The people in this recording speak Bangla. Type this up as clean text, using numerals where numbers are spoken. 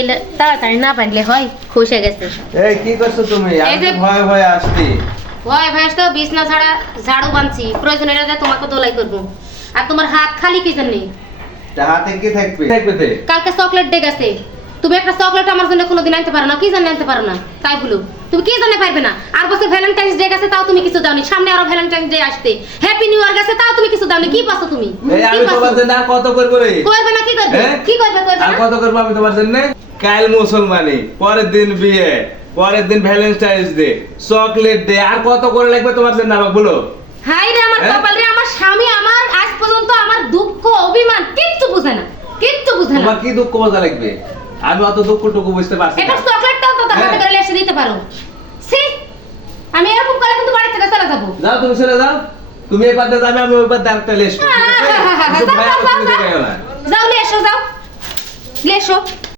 এলে তাড়াতাড়ি না পারলে হয় খুশে গেছে। এই কি করছো তুমি? আমি তো ভয় ভয় আসছি। ভয় ভয় তো বিছনা ছাড়া ঝাড়ু বানছি, প্রয়োজন এটা তোমাকে দোলাই করব। আর তোমার হাত খালি কি জন্য? হাতে কি থাকবে? থাকবে কালকে চকলেট ডে গেছে, তুমি একটা চকলেট আমার জন্য কোনোদিন আনতে পারো না, কি জানি আনতে পারো না, তাই বলো তুমি কি জানে পারবে না। আর বছর ভ্যালেন্টাইন্স ডে গেছে তাও তুমি কিছু দাওনি, সামনে আরো ভ্যালেন্টাইন্স ডে আসছে, হ্যাপি নিউ ইয়ার গেছে তাও তুমি কিছু দাওনি, কি পাচ্ছ তুমি? এই আমি তোমার জন্য আর কত করব রে? করবে না কি করবে? কি করবে? করবে আর না কত করব আমি তোমার জন্য? কাল মুসলমানি, পরের দিন বিয়ে, পরের দিন ভ্যালেন্টাইন্স ডে, চকলেট ডে, আর কত করে লাগবে তোমার জন্য আমাকে বলো? হাই রে আমার কপাল রে, আমার স্বামী আমার আজ পর্যন্ত আমার দুঃখ অভিমান কিচ্ছু বুঝে না, কিচ্ছু বুঝে না। তোমার কি দুঃখ মজা লাগবে? আমি অত দুঃখটুকু বুঝতে পারছি এটা না। চকলেটটাও তো হাতে করে এসে দিতে পারো। সি আমি এরকম করে কিন্তু বাড়ি থেকে চলে যাবো। যাও তুমি চলে যাও, তুমি এই পাতে যাবে, আমি ওই পাতে আরেকটা লেস করব। যাও নিয়ে এসো, যাও নিয়ে এসো।